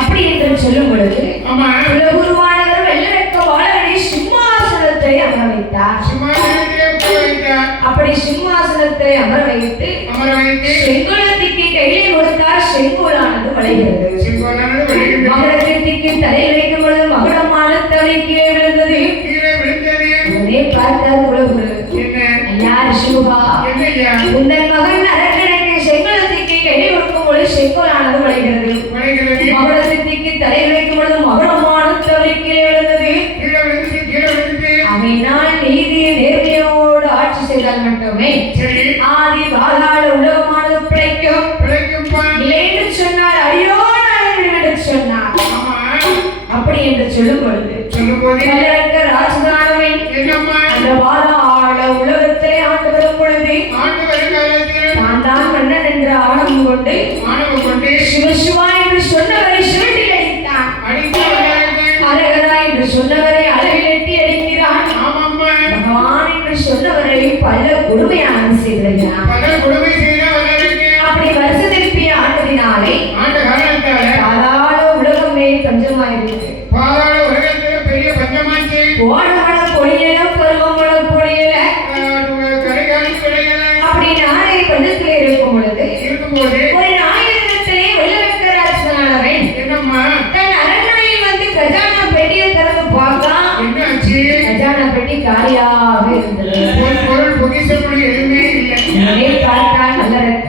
அப்படி என்று சொல்லும் பொழுது உலகுருவானவர் வெள்ளரக்க வாழனை சிம்மாசனத்தை அமர வைத்தார். அப்படி சிம்மாசனத்தை அமர வைத்து செங்கோலத்திற்கு கையிலே கொடுத்தார். செங்கோலானது வளைகிறது. மகரத்திற்கு தலையில் வைக்கும் பொழுது மகுடமான தலை கீழே விழுந்தது. உடனே பார்த்தார் உலகுரு, யார் சிவா, உந்தன் மகன் அரக்கனுக்கு செங்கோலத்திற்கு கையில் கொடுக்கும் பொழுது செங்கோலானது வளைகிறது. மகுடத்திற்கு தலையில் வைக்கும் பொழுது மகுடமான தலை கீழே விழுந்தது. அவையினால் நீதி நேர்மையோடு ஆட்சி செய்தால் மட்டுமே ஆதி பாதாள உலகமானது பிழைக்கும். இல்லை என்று சொன்னார், அடியோ என்று சொன்னார். அப்படி என்று சொல்லும் பொழுது ராஜதானவை அந்த பாதாள உலகத்தை ஆண்டு வரும் பொழுது நான் தான் மன்னன் என்று ஆணவம் கொண்டு சிவசிவா என்று சொன்னவரை சுருட்டில் அடித்தான். அரகரா என்று சொன்னவரை அளவில் எட்டி அடிக்கிறான். பகவான் என்று சொன்னவரை பல கொடுமையான செய்திருக்கிறான். அப்படி வருஷத்திற்கு ஆண்டதினாலே பாதாள உலகமே பஞ்சமாயிருக்கு. ஓடமழ பொழியல, பருவமழ பொழியல. அப்படி நாளை பஞ்சத்திலே இருக்கும் பொழுது ஒரு ஞாயிறத்திலே வெள்ளரக்க ராஜனானவன் தன் அரண்மனையில் வந்து கஜானா பெட்டியை திறந்து பார்த்தா கஜானா பெட்டி காலியாக இருந்தது. பார்த்தான் நல்லரக்க.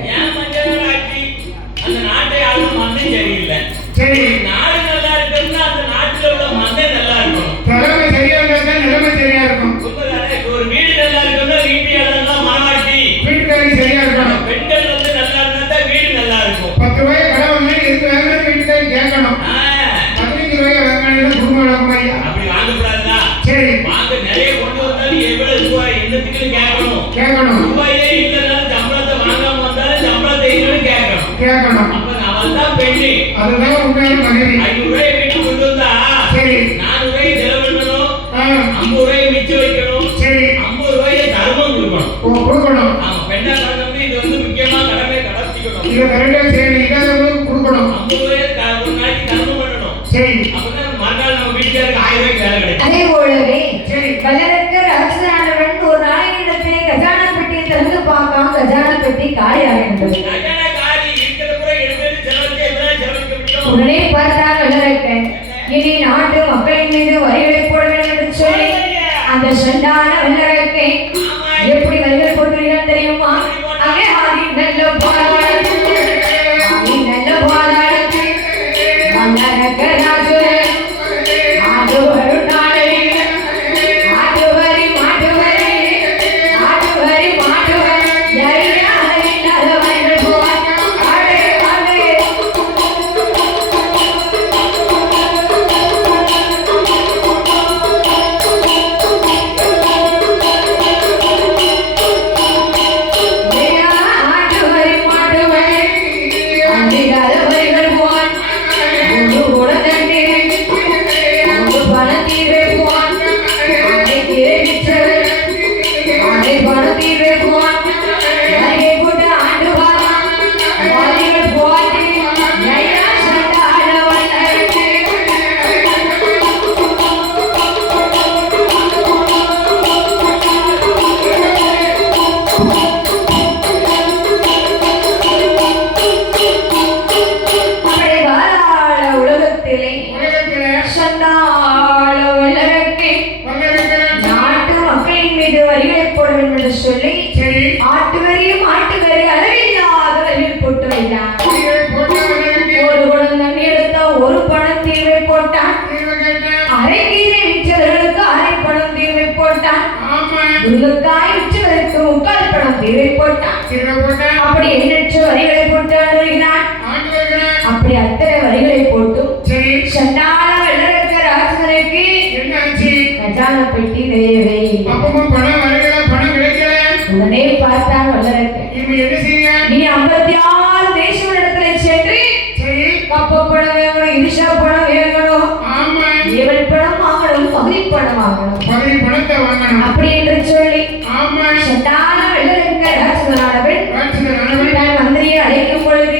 அதுதான் உண்மையான மனைவி. 500 ரூபாய் வீட்டுக்கு கொண்டு வந்தா சரி 400 ரூபாய் செலவு பண்ணணும், 50 ரூபாய் மிச்சம் வைக்கணும். சரி 50 ரூபாய் தர்மம் கொடுக்கணும். ஆமா, பெண்ணா கணக்கு இது வந்து முக்கியமா கடமை கடத்திக்கணும். இது கரெக்டா சரி இல்லாதவங்களுக்கு கொடுக்கணும். 50 ரூபாய் ஒரு நாளைக்கு தர்மம் பண்ணணும். சரி அப்பதான் மறுநாள் நம்ம வீட்டுக்கு 1000 ரூபாய் வேலை கிடைக்கும். அதே போலவே சரி வெள்ளரக்க ராஜனானவன் ஒரு நாளிடத்திலே கஜானா பெட்டியை திறந்து பார்த்தான். கஜானா பெட்டி காலியாக இருந்தது. உடனே பார்த்தார் வெள்ளரக்கன், இனி நாட்டு மக்களின் மீது வரிகளை போட வேண்டும் என்று சொல்லி அந்த சண்டான வெள்ளரக்கன் எப்படி வரிகள் போடுவீர்கள் தெரியுமா? அங்கே ஆதி நல்ல பாதாளத்தில் வெள்ளரக்க ராஜன் ஆடு வரும் நாளை ஆடு வரி மாட்டு வரி ஆடு வரி மாட்டு வரி யாரி நல்லவர்கள் போவார். அப்படி எண்ணற்ற வரிகளை போட்டு வருகிறான். அப்படி அத்தனை வரிகளை போட்டும் சண்டாள வெள்ளரக்க ராஜனுக்கு கஜானா பெட்டி நிறையவே உடனே பார்த்தான் வெள்ளரக்க, நீ 56 தேசங்களிடத்துல சென்று கப்ப பணம் வேணும், இரிஷா பணம் வேணும், ஏவல் பணம் வாங்கணும், பகுதி பணம் வாங்கணும். அப்படி என்று சொல்லி சண்டாள வெள்ளரக்க ராஜனானவன் மந்திரியை அழைக்கும் பொழுது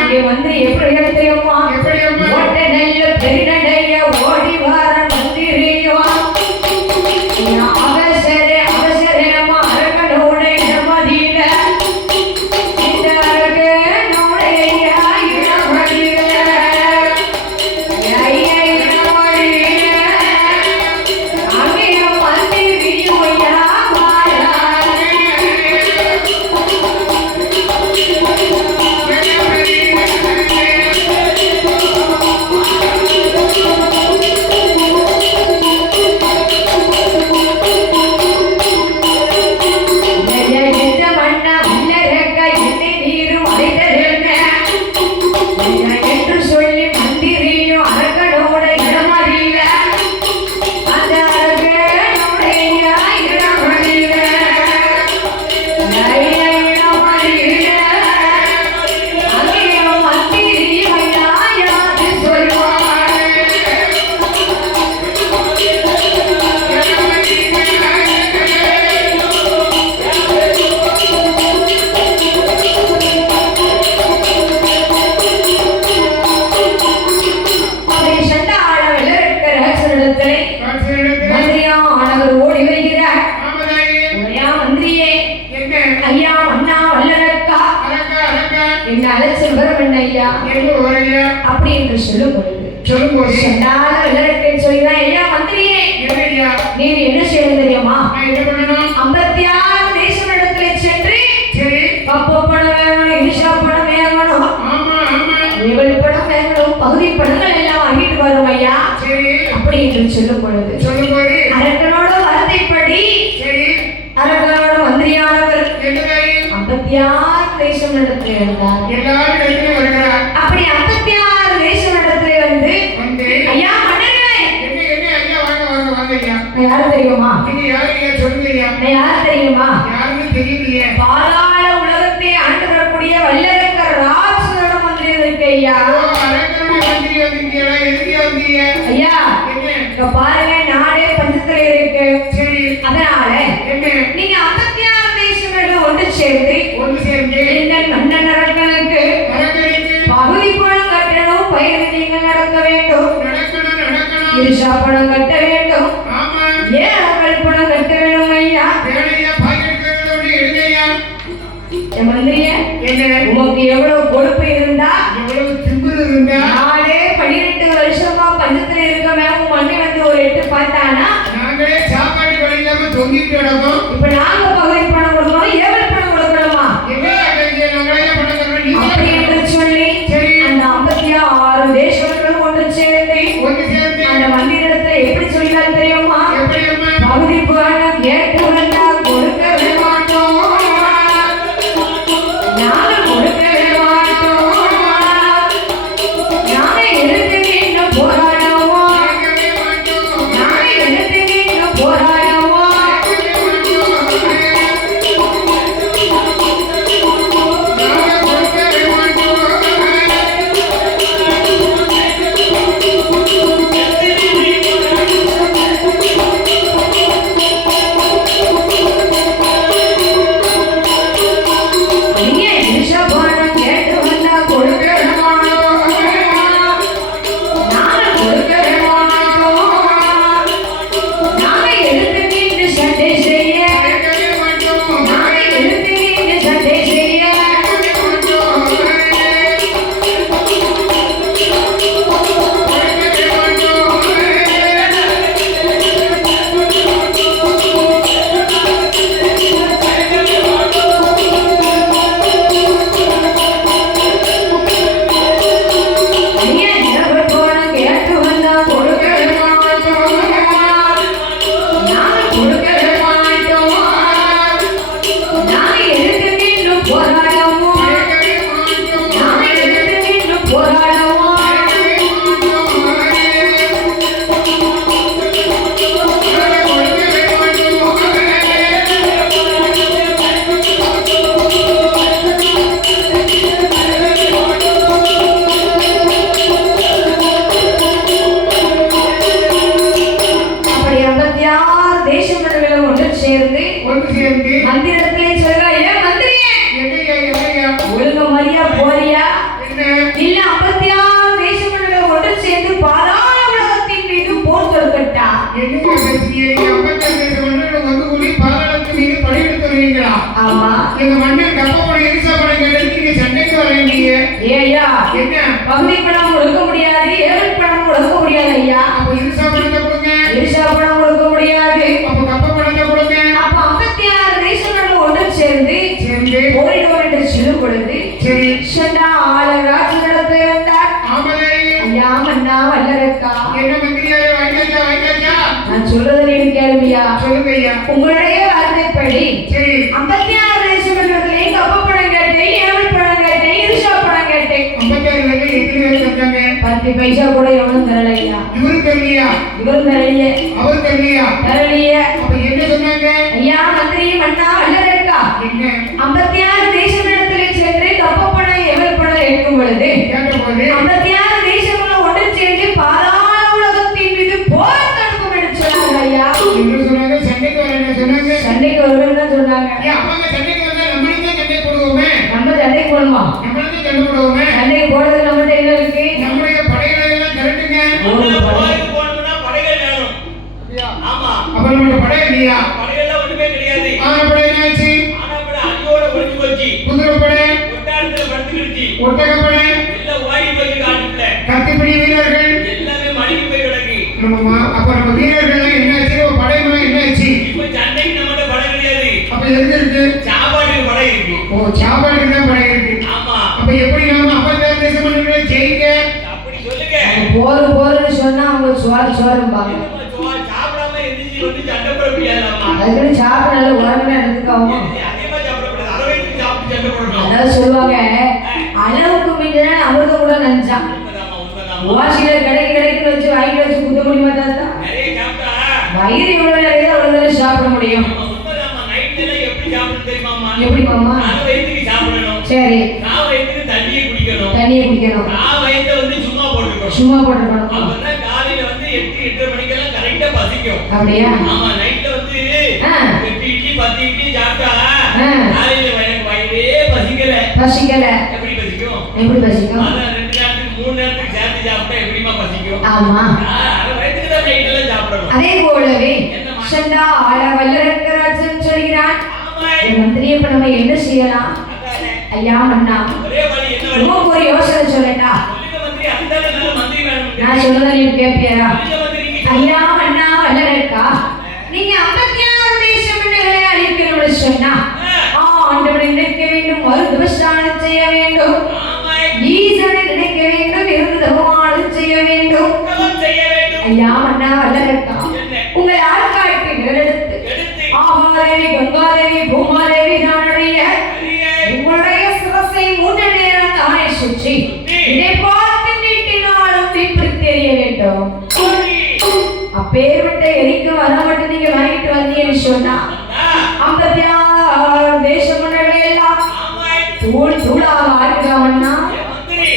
அங்கே வந்து எப்படி தெரியுமா? எப்படி அம்மா? ஓட்ட நெல்ல பெருநடைய ஓடி வார மந்திரியோ அவசரே அவசரமா அரகனோட இடமதியில இந்த அரகனோட இடமதியில அங்கே மந்திரியோ என்று சொல்லி மந்திரியும் அரக்கனோட இடமறியில அந்த அரக்கனுடைய இடமறியில இடமறியில அங்கேயும் மந்திரியும் யாது சொல்வார் அதை சண்டாள வெள்ளரக்க ரகசியத்திலே மந்திரியானவர் ஓடி வருகிறார். ஐயா மந்திரியே, ஐயா அண்ணா வல்லரக்கா என்ன அழைச்சல் வரும் ஐயா அப்படி என்று சொல்லும் பொழுது சண்டாள வெள்ளரக்கை சொல்கிறார், ஐயா மந்திரியே நீர் என்ன செய்ய தெரியுமா? 56 தேசம் இடத்துல சென்று கப்பு பணம் வேணும், இனிஷா பணம் வேணும், ஏவல் பணம் வேணும், பகுதி பணங்கள் எல்லாம் வாங்கிட்டு வரும் ஐயா அப்படி என்று சொல்லும் பொழுது அரக்கனோட வார்த்தைப்படி அரக்கனோட மந்திரியானவர் 56 தேசம் இடத்துல இருந்தார். அப்படி 56 தேசம் இடத்துல வந்து ஐயா மன்னர்களே நான் யாரு தெரியுமா? நான் யாரு தெரியுமா? பாதாள உலகத்தை ஆண்டு வரக்கூடிய வல்லரக்க ராட்சசோட மந்திரி இருக்கு ஐயா. ஐயா இங்க பாருங்க, நாடே பஞ்சத்துல இருக்கு. அதனால நீங்க 56 தேசங்களும் ஒன்று சேர்ந்து இந்த மன்னன் அரக்கனுக்கு பகுதி பணம் கட்டணும், பயிர் நீங்கள் நடக்க வேண்டும், இருஷா பணம் கட்ட வேண்டும், ஏழாக்கள் பணம் கட்ட வேண்டும் ஐயா. மந்திரிய உமக்கு எவ்வளவு பொறுப்பு இருந்தா நாளே 12 வருஷமா பஞ்சத்துல இருக்க மேலும் மண்ணி வந்து ஒரு 8 பார்த்தானா இப்ப நாங்க பகுதி பணம் கொடுக்கணும், ஏவல் பணம் கொடுக்கணுமா அப்படி என்று சொல்லி அந்த 56 தேசங்களும் ஒன்று சேர்ந்து அந்த மந்திரத்தை எப்படி சொல்லிதான் தெரியுமா? பகுதி பணம் கேட்டு வந்தா கொடுக்கவே மாட்டோம், நாங்கள் கொடுக்கவே மாட்டோம், ஐயா என்ன பகுதி பணம் கொடுக்க முடியாது, ஏழை பணம் கொடுக்க முடியாது ஐயா. அப்ப இருசா பணத்தை கொடுங்க. இருசா பணம் கொடுக்க முடியாது. அப்ப கப்ப பணத்தை கொடுங்க. அப்ப 56 தேசங்கள் ஒன்று சேர்ந்து போரிடுவோம் என்று சொல்லும் பொழுது சரி சென்றா ஆளராஜ் நடத்த வந்தார். ஆமலை ஐயா மன்னா வல்லரக்கா, என்ன மந்திரியாரே வாங்கியாச்சா வாங்கியாச்சா? நான் சொல்றதை நீங்க கேளுங்கய்யா. சொல்லுங்க ஐயா. உங்களுடைய வார்த்தைப்படி சரி 56 தேசங்களிலே கப்ப பணம் கேட்டேன், ஏழை பணம் கேட்டேன், இருசா பணம் கேட்டேன். 56 பேர்ல எத்தனை பேர் தந்தாங்க? 10 பைசா கூட எவனும் தரலையா. இவரு தரலையா? இவர் தரலையே. அவர் தரலையா? தரலையே. அப்ப என்ன சொன்னாங்க? ஐயா மந்திரி மன்னா வல்லரக்கா, என்ன 56 தேசங்களிடத்திலே சென்று கப்ப பணம் ஏழை பணம் எடுக்கும் பொழுது கேட்டபோது 56 தேசங்களும் ஒன்று சேர்ந்து பாதாள உலகத்தின் மீது போர் நடக்கும் என்று சொன்னாங்க ஐயா. என்ன சொன்னாங்க? சண்டைக்கு வர என்ன சொன்னாங்க? சண்டைக்கு வருவேன்னு தான் சொன்னாங்க. ஏன் அவங்க சண்டைக்கு வந்தா நம்மளும் தான் சண்டை போடுவோமே? நம்ம சண்டைக்கு போகணுமா? நம்மளும் தான் சண்டை போடுவோமே? சண்டைக்கு போறது நம்மகிட்ட என்ன இருக்கு? நம்முடைய படைகளை எல்லாம் திரட்டுங்க. அந்த போருக்கு போகணும்னா படைகள் வேணும். ஆமா. அப்ப நம்மளோட படை இல்லையா? படையெல்லாம் ஒண்ணுமே கிடையாது. ஆனப்படை என்னாச்சு? ஆனப்படை அடியோட ஒழிஞ்சு போச்சு. குதிரை படை, ஒட்டாரத்துல படுத்துக்கிடுச்சு. ஒட்டகப்படை, எல்லாம் ஓடி போச்சு காட்டுல. கத்திப்பிடி வீரர்கள் எல்லாமே மடிக்கு போய் கிடக்கு. அப்ப நம்ம வீரர்கள் என்னாச்சு? படையெல்லாம் என்னாச்சு? இப்ப சண்டைக்கு நம்மகிட்ட படை கிடையாது. அப்ப எங்க இருக்கு? சாப்பாட்டுக்கு படை இருக்கு. ஓ சாப்பாடுக்கு தான் படை இருக்கு. ஆமா. அப்ப எப்படி நாம 56 தேசமன்களை ஜெயிக்க? அப்படி சொல்லுங்க. போருன்னு சொன்னா அவங்க சோறும்பாங்க. என்னம்மா சாப்பிடாம எந்திரிச்சு வந்து சண்டை போட முடியாதாம்மா? அதுக்குன்னு சாப்பிட நல்ல உடம்புல எடுத்துக்காம அதிகமா சாப்பிடக்கூடாது. அளவுக்கு சாப்பிட்டு சண்டை போடணும். அதாவது சொல்லுவாங்க, அளவுக்கு மிஞ்சினா அமிர்தம் கூட நினைச்சான். உண்மைதாம்மா, உண்மைதாம்மா. வாசியில கிடைக்குன்னு வச்சு வாங்கிட்டு வச்சு குத்த முடியுமா தாத்தா? நிறைய சாப்பிட்டா வயிறு இவ்வளவு நிறைய அவ்வளவு சாப்பிட முடியும். ஆமா, உண்மைதாம்மா. நைட்ல எல்லாம் எப்படி சாப்பிடணும் தெரியுமாம்மா? எப்படி மாமா? நான் வயிற்றுக்கு சாப்பிடணும். சரி, நான் வயிற்றுக்கு தண்ணியை குடிக்கணும். தண்ணியை குடிக்கணும். நான் வயிற்றை வந்து சும்மா போட்டுக்கணும். சும்மா போட்டுக்கணும். அப்பதான் காலையில வந்து 8-8:30 மணிக்கெல்லாம் கரெக்டா பசிக்கும். அப்படியா? ஆமா, நைட்ல வந்து ஆ. 8 இட்லி 10 இட்லி சாப்பிட்டா ஆ. காலையில எனக்கு வயிறே பசிக்கல. பசிக்கல. எப்படி பசிக்கும்? எப்படி பசிக்கும்? அதான் 2 நேரத்துக்கு 3 நேரத்துக்கு சேர்த்து சாப்பிட்டா எப்படிமா பசிக்கும்? ஆமா. அது வயிற்றுக்கு தான் நைட் எல்லாம் சாப்பிடணும். அதே போலவே என்னம்மா? சண்டா ஆள வல்லரக்கராஜன் சொல்கிறான். ஆமா. என் மந்திரி, இப்ப நம்ம என்ன செய்யலாம்? அதானே. ஐயா மன்னா, ஒரே வழி என்ன வழி? ரொம்ப ஒரு யோசனை சொல்லட்டா? சொல்லுங்க மந்திரி. அதுதானே நல்ல மந்திரி வேணும். நான் சொல்றத நீ கேட்பியா? சொல்லுங்க மந்திரி. நீங்க ஐயா மன்னா வல்லரக்கா, நீங்க 56 தேசமன்களை அழிக்கணும்னு சொன்னா ஆண்டவனை நினைக்க வேண்டும், மருத்துவஸ்தானம் செய்ய வேண்டும், ஆமா. ஈசனை நினைக்க வேண்டும், இருந்து தவமானம் செய்ய வேண்டும். தவம் செய்ய வேண்டும். ஐயா மன்னா வல்லரக்கா, என்ன? உங்கள் ஆட்காய்க்கு நிலெடுத்து எடுத்து ஆகாதேவி கங்காதேவி பூமாதேவி நானுடைய அறிய உங்களுடைய சிரசை 3 நேரம் தானே சுற்றி இதை பார்த்து நீட்டினாலும் தீப்பி தெரிய வேண்டும். அப்பேற்பட்ட எரிக்கு வர மட்டும் நீங்க வாங்கிட்டு வந்தீங்கன்னு சொன்னா 56 தேசமன்களை எல்லாம் தூள் தூளாக ஆக்கிட்டாங்கன்னா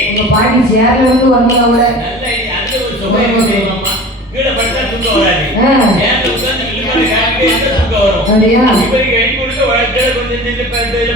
உங்க பாட்டி சேர்ல வந்து வந்ததை விட நல்ல ஐடியா. அதுல ஒரு சுகம் செய்வாமா. கீழே படுத்தா தூக்கம் வராது. சேர்ந்து உட்கார்ந்து விழுமாறு காட்டிட்டு தூக்கம் வரும். அப்படியா? இவருக்கு எடி கொடுக்க கீழே கொஞ்சம்